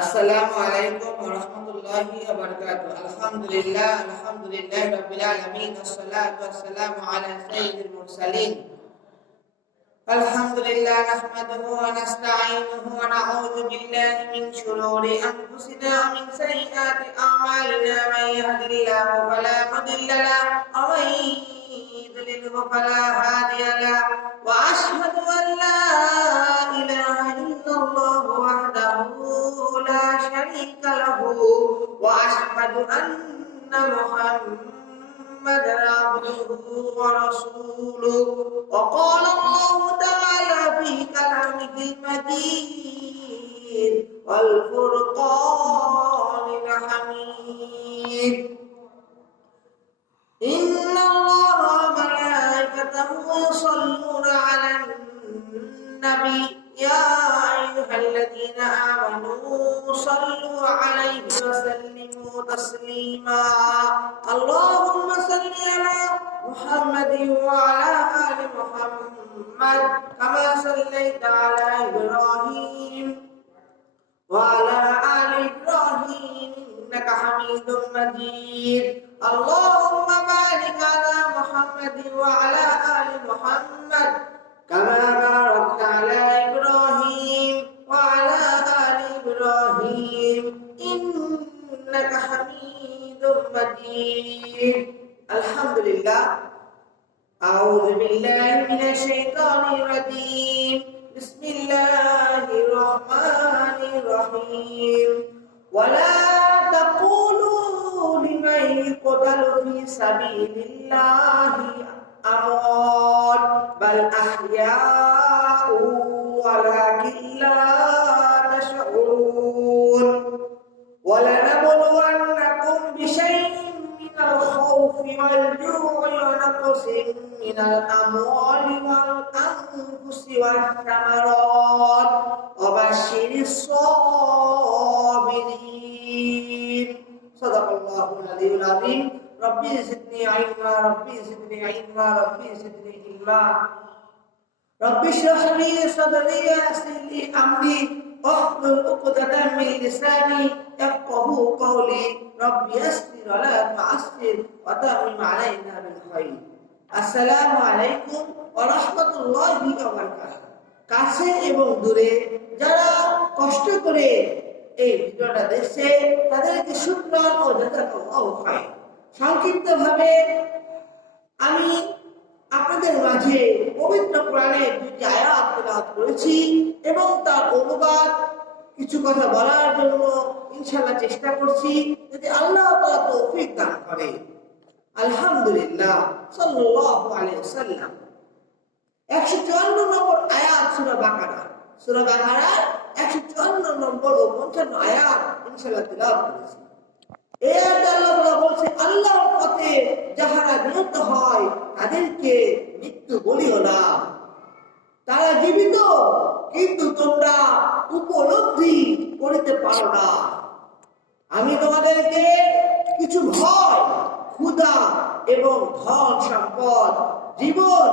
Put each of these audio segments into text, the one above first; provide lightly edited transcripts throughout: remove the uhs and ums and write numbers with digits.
আসসালামু আলাইকুম ওয়া রাহমাতুল্লাহি ওয়া বারাকাতুহু। আলহামদুলিল্লাহি রাব্বিল আলামিন ওয়াসসালাতু ওয়াসসালামু আলা সাইয়্যিদিল মুরসালিন। আলহামদুলিল্লাহ নাহমাদুহু ওয়া নাস্তাঈনুহু ওয়া নাউযু বিল্লাহি মিন শুরুরি আনফুসিনা ওয়া মিন সাইয়্যাতি আ'মালিনা। মান ইয়াহদিল্লাহু ফালা মুদিল্লা লাহু ওয়া মান يضلله فلا هادي له وأشهد أن لا إله إلا الله وحده لا شريك له وأشهد أن محمدا عبده ورسوله. وقال الله تعالى في كلامه المجيد والفرقان الحميد: إن الله وملائكته يصلون على النبي يا أيها الذين آمنوا صلوا عليه وسلموا تسليما. اللهم صل على محمد وعلى آل محمد كما صليت على إبراهيم وعلى آل إبراهيم إنك حميد مجيد. اللهم بارك على محمد وعلى آل محمد كما باركت على إبراهيم وعلى آل إبراهيم إنك حميد مجيد. الحمد لله. أعوذ بالله من الشيطان الرجيم. بسم الله الرحمن الرحيم. ولا تقولوا لمن يقتل في سبيل الله أموات بل أحياء ولكن لا تشعرون. ولنبلونكم بشيء من الخوف والجوع ونقص من الأموال والأنفس والثمرات وبشر الصابرين. صدق الله العلي العظيم. ربي زدني علما ربي زدني علما ربي زدني علما. ربي اشرح لي صدري ويسر لي أمري واحلل عقدة من لساني يفقهوا قولي. ربي يسر ولا تعسر وتمم علينا بالخير. আসসালামু আলাইকুম ওয়া রাহমাতুল্লাহি ওয়া বারাকাতুহু। কাছে এবং দূরে যারা কষ্ট করে এই ভিডিওটা দেখছে তাদেরকে শুকরান ও জাযাকাল্লাহু খায়র। সংক্ষিপ্তভাবে আমি আপনাদের মাঝে পবিত্র কোরআনের দুটি আয়াত তেলাওয়াত করেছি এবং তার অনুবাদ কিছু কথা বলার জন্য ইনশাআল্লাহ চেষ্টা করছি, যদি আল্লাহ তাআলা তৌফিক দান করে। আলহামদুলিল্লাহ সাল্লাল্লাহু আলাইহি ওয়াসাল্লাম 154 নম্বর আয়াত সূরা বাকারা। সূরা বাকারার 154 নম্বর ও 55 আয়াত ইনশাআল্লাহ তেলাওয়াত করেছি। এই আয়াতে আল্লাহ তাআলা বলেন, আল্লাহর পথে যাহারা নিহত হয় তাদেরকে মৃত্যু বলিও না। তারা জীবিত কিন্তু তোমরা উপলব্ধি করিতে পারো না। আমি তোমাদেরকে কিছু ভয়, ক্ষুধা এবং ধন সম্পদ, জীবন,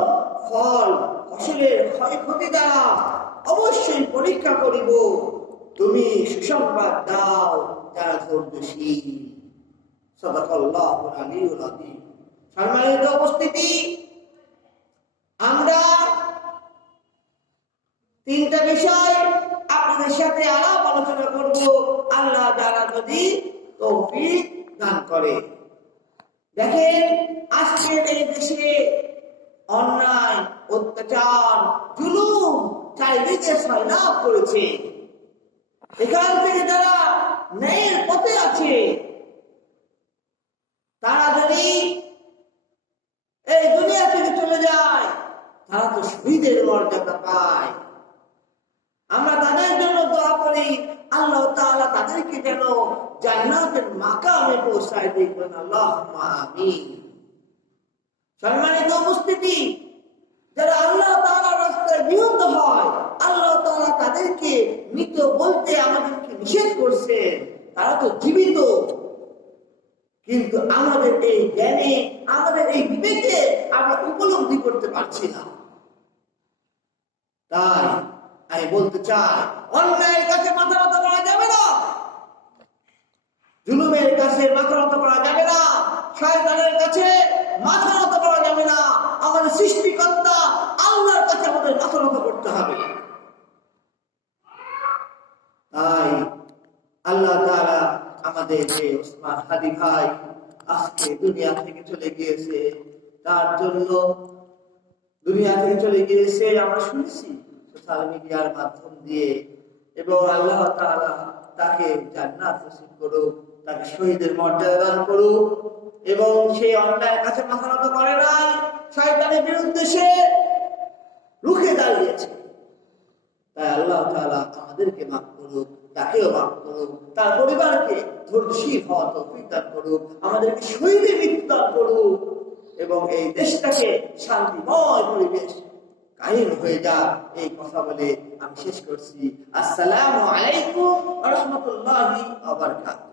ফল, ফসলের ক্ষয়ক্ষতি দ্বারা অবশ্যই পরীক্ষা করিব। তুমি সুসংবাদ দাও যারা ধৈর্যশীল। সাদাকাল্লাহুল আলিয়্যুল আযীম। সম্মানিত উপস্থিতি, আমরা তিনটা বিষয় আপনাদের সাথে আলাপ আলোচনা করব, আল্লাহ যারা যদি তৌফিক দান করে। দেখেন, আজকে এই দেশে অন্যায়, অত্যাচার, জুলুম চারিদিকে সয়লাব করেছে। এখান থেকে যারা ন্যায়ের পথে আছে তারা যদি এই দুনিয়া থেকে চলে যায় তারা তো শহীদের মর্যাদা পায়। আমরা তাদের জন্য দোয়া করি, আল্লাহ তাআলা তাদেরকে যেন জান্নাতের মাকামে পৌঁছায় দিবেন। আল্লাহুম্মা আমিন। সম্মানিত উপস্থিতি, যারা আল্লাহ তাআলার রাস্তায় নিহত হয়, আল্লাহ তাআলা তাদেরকে মৃত বলতে আমাদেরকে নিষেধ করছে। তারা তো জীবিত, কিন্তু আমাদের এই জ্ঞানে, আমাদের এই বিবেকে আমরা উপলব্ধি করতে পারছি না। তাই আমি বলতে চাই, অন্যায়ের কাছে মাথা ব্যথা করা যাবে না। জুলুমের কাছে মাথা নত করা যাবে না, শয়তানের কাছে মাথা নত করা যাবে না। আমাদের সৃষ্টিকর্তা আল্লাহর কাছে আমাদের মাথা নত করতে হবে। তাই আল্লাহ তাআলা আমাদের যে ওসমান হাদি ভাই আজকে দুনিয়া থেকে চলে গিয়েছে, তার জন্য দুনিয়া থেকে চলে গিয়েছে আমরা শুনেছি সোশ্যাল মিডিয়ার মাধ্যম দিয়ে। এবং আল্লাহ তাআলা তাকে জান্নাত নসিব করুক, তাকে শহীদের মর্যাদা দান করুক। এবং সেই অন্যায়ের কাছে মাথা নত করে নাই, শয়তানের বিরুদ্ধে সে রুখে দাঁড়িয়েছে। তাই আল্লাহ তাআলা আমাদেরকে মাফ করুক, তাকেও মাফ করুক, তার পরিবারকে ধৈর্যশীল হওয়া তৌফিক দান করুক, আমাদেরকে শহীদের মৃত্যু দান করুক এবং এই দেশটাকে শান্তিময় পরিবেশ কায়েম হয়ে যাক। এই কথা বলে আমি শেষ করছি। আসসালামু আলাইকুম ওয়া রাহমাতুল্লাহি ওয়া বারাকাতুহু।